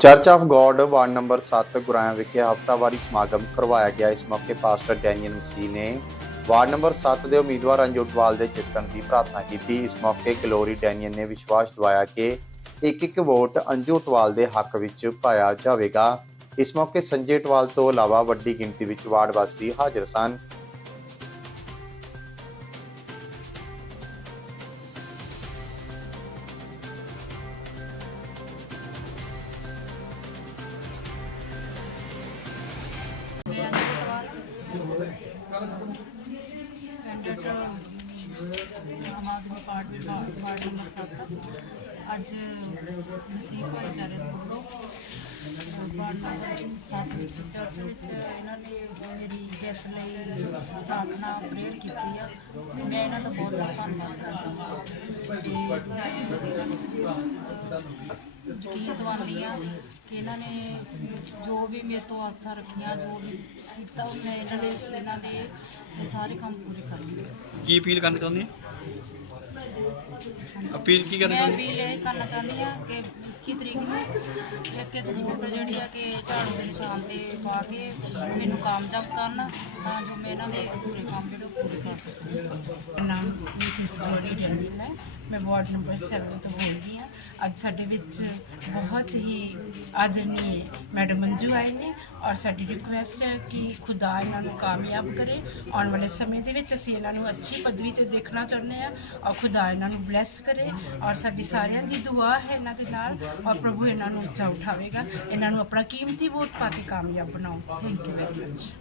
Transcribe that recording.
Church of God ward number 7 Guraya ਵਿਖੇ ਹਫਤਾਵਾਰੀ ਸਮਾਗਮ ਕਰਵਾਇਆ ਗਿਆ। ਇਸ ਮੌਕੇ ਪਾਸਟਰ ਡੈਨੀਅਲ ਮਸੀਹ ਨੇ ਵਾਰਡ ਨੰਬਰ 7 ਦੇ ਉਮੀਦਵਾਰ ਅੰਜੂਟਵਾਲ ਦੇ ਜਿੱਤਣ ਦੀ ਪ੍ਰਾਰਥਨਾ ਕੀਤੀ। ਇਸ ਮੌਕੇ ਗਲੋਰੀ ਡੈਨੀਅਲ ਨੇ ਵਿਸ਼ਵਾਸ ਦਿਵਾਇਆ ਕਿ ਇੱਕ ਇੱਕ ਵੋਟ ਅੰਜੂਟਵਾਲ ਦੇ ਹੱਕ ਵਿੱਚ ਪਾਇਆ ਜਾਵੇਗਾ। ਇਸ ਮੌਕੇ ਸੰਜੇ ਟਵਾਲ ਤੋਂ ਇਲਾਵਾ ਵੱਡੀ ਗਿਣਤੀ ਵਿੱਚ ਵਾਰਡ ਵਾਸੀ ਹਾਜ਼ਰ ਸਨ। ਕੈਂਡੀਡੇਟ ਆਮ ਆਦਮੀ ਪਾਰਟੀ ਦਾ ਵਾਰਡ ਨੰਬਰ 7 ਅੱਜ ਮਸੀਹ ਭਾਈਚਾਰੇ ਦੇ ਵੱਲੋਂ ਅਹ, ਵਾਰਡ ਨੰਬਰ 7 ਵਿੱਚ ਚਰਚ ਵਿੱਚ ਇਹਨਾਂ ਨੇ ਮੇਰੀ ਜਿਸ ਲਈ ਪ੍ਰਾਰਥਨਾ ਪ੍ਰੇਅਰ ਕੀਤੀ ਆ ਮੈਂ ਇਹਨਾਂ ਦਾ ਬਹੁਤ ਬਹੁਤ ਧੰਨਵਾਦ ਕਰਦੀ ਹਾਂ ਤੇ ਮੈਂ ਇਹਨਾਂ ਆ ਕਿ ਇਹਨਾਂ ਨੇ ਜੋ ਵੀ ਮੇਰੇ ਤੋਂ ਆਸਾਂ ਰੱਖੀਆਂ ਜੋ ਵੀ ਕੀਤਾ ਉਹ ਮੈਂ ਇਹਨਾਂ ਨੇ ਇਹਨਾਂ ਦੇ ਸਾਰੇ ਕੰਮ ਪੂਰੇ ਕਰਨਗੇ ਕੀ ਅਪੀਲ ਕਰਨਾ ਚਾਹੁੰਦੇ ਆ? ਅਪੀਲ ਕੀ ਕਰਨਾ ਮੈਂ ਚਾਹੁੰਦੇ? ਅਪੀਲ ਇਹ ਕਰਨਾ ਚਾਹੁੰਦੀ ਆ ਕਿ 21 ਤਰੀਕ ਨੂੰ। ਇੱਕ ਇੱਕ ਵੋਟ ਜਿਹੜੀ ਆ ਕਿ ਝਾੜੂ ਦੇ ਨਿਸ਼ਾਨ ਤੇ ਪਾ ਕੇ ਮੈਨੂੰ ਕਾਮਯਾਬ ਕਰਨ, ਤਾਂ ਜੋ ਮੈਂ ਇਹਨਾਂ ਦੇ ਪੂਰੇ ਕੰਮ ਜਿਹੜੇ ਉਹ ਪੂਰੇ ਕਰ ਸਕਾਂ। ਮੇਰਾ ਨਾਮ ਮਿਸਿਸ ਗਲੋਰੀ ਡੈਂਡਲ ਹੈ। ਮੈਂ ਵਾਰਡ ਨੰਬਰ 7 ਤੋਂ ਬੋਲ ਰਹੀ ਹਾਂ। ਅੱਜ ਸਾਡੇ ਵਿੱਚ ਬਹੁਤ ਹੀ ਆਦਰਨੀय ਮੈਡਮ ਮੰਜੂ ਆਏ ਨੇ ਔਰ ਸਾਡੀ ਰਿਕੁਐਸਟ ਹੈ ਕਿ ਖੁਦਾ ਇਹਨਾਂ ਨੂੰ ਕਾਮਯਾਬ ਕਰੇ। ਆਉਣ ਵਾਲੇ ਸਮੇਂ ਦੇ ਵਿੱਚ ਅਸੀਂ ਇਹਨਾਂ ਨੂੰ ਅੱਛੀ ਪਦਵੀ ਤੇ ਦੇਖਣਾ ਚਾਹੁੰਦੇ ਹਾਂ ਔਰ ਖੁਦਾ ਇਹਨਾਂ ਨੂੰ ਬਲੈਸ ਕਰੇ। ਔਰ ਸਾਡੀ ਸਾਰਿਆਂ ਦੀ ਦੁਆ ਹੈ ਇਹਨਾਂ ਦੇ ਨਾਲ ਔਰ ਪ੍ਰਭੂ ਇਹਨਾਂ ਨੂੰ ਉੱਚਾ ਉਠਾਵੇਗਾ। ਇਹਨਾਂ ਨੂੰ ਆਪਣਾ ਕੀਮਤੀ ਵੋਟ ਪਾ ਕੇ ਕਾਮਯਾਬ ਬਣਾਓ। Thank you very much